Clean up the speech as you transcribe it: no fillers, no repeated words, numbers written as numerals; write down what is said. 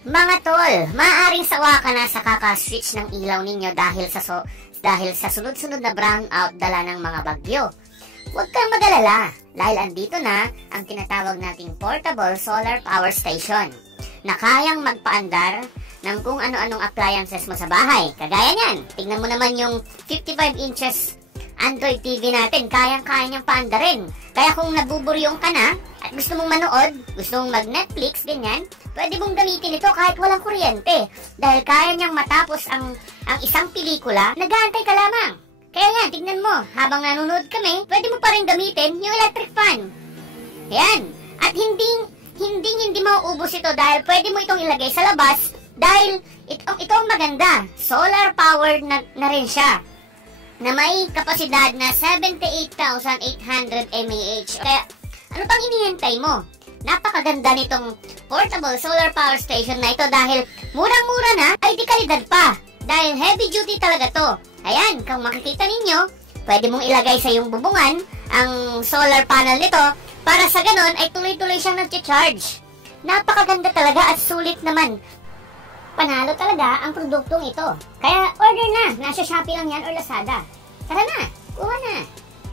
Mga tol, maaaring sawa ka na sa kaka-switch ng ilaw ninyo dahil sa sunod-sunod na brownout dala ng mga bagyo. Huwag kang mag-alala dahil andito na ang tinatawag nating portable solar power station na kayang magpaandar ng kung ano-anong appliances mo sa bahay. Kagaya niyan, tignan mo naman yung 55 inches Android TV natin, kayang-kaya niyang paandarin. Kaya kung nabuburyong ka na at gusto mong manood, gusto mong mag-Netflix, ganyan, pwede mong gamitin ito kahit walang kuryente. Dahil kaya niyang matapos ang isang pelikula, nag-aantay ka lamang. Kaya yan, tignan mo, habang nanonood kami, pwede mo pa rin gamitin yung electric fan. Ayan. At hindi mauubos ito dahil pwede mo itong ilagay sa labas dahil ito ang maganda. Solar powered na rin siya, na may kapasidad na 78,800 mAh. Kaya, ano pang hinihintay mo? Napakaganda nitong portable solar power station na ito dahil murang-mura na ay di kalidad pa. Dahil heavy duty talaga to. Ayan, kung makikita ninyo, pwede mong ilagay sa iyong bubungan ang solar panel nito para sa ganon ay tuloy-tuloy siyang nag-charge. Napakaganda talaga at sulit naman. Panalo talaga ang produktong ito. Kaya order na, nasa Shopee lang yan or Lazada. Tara na, kuha na.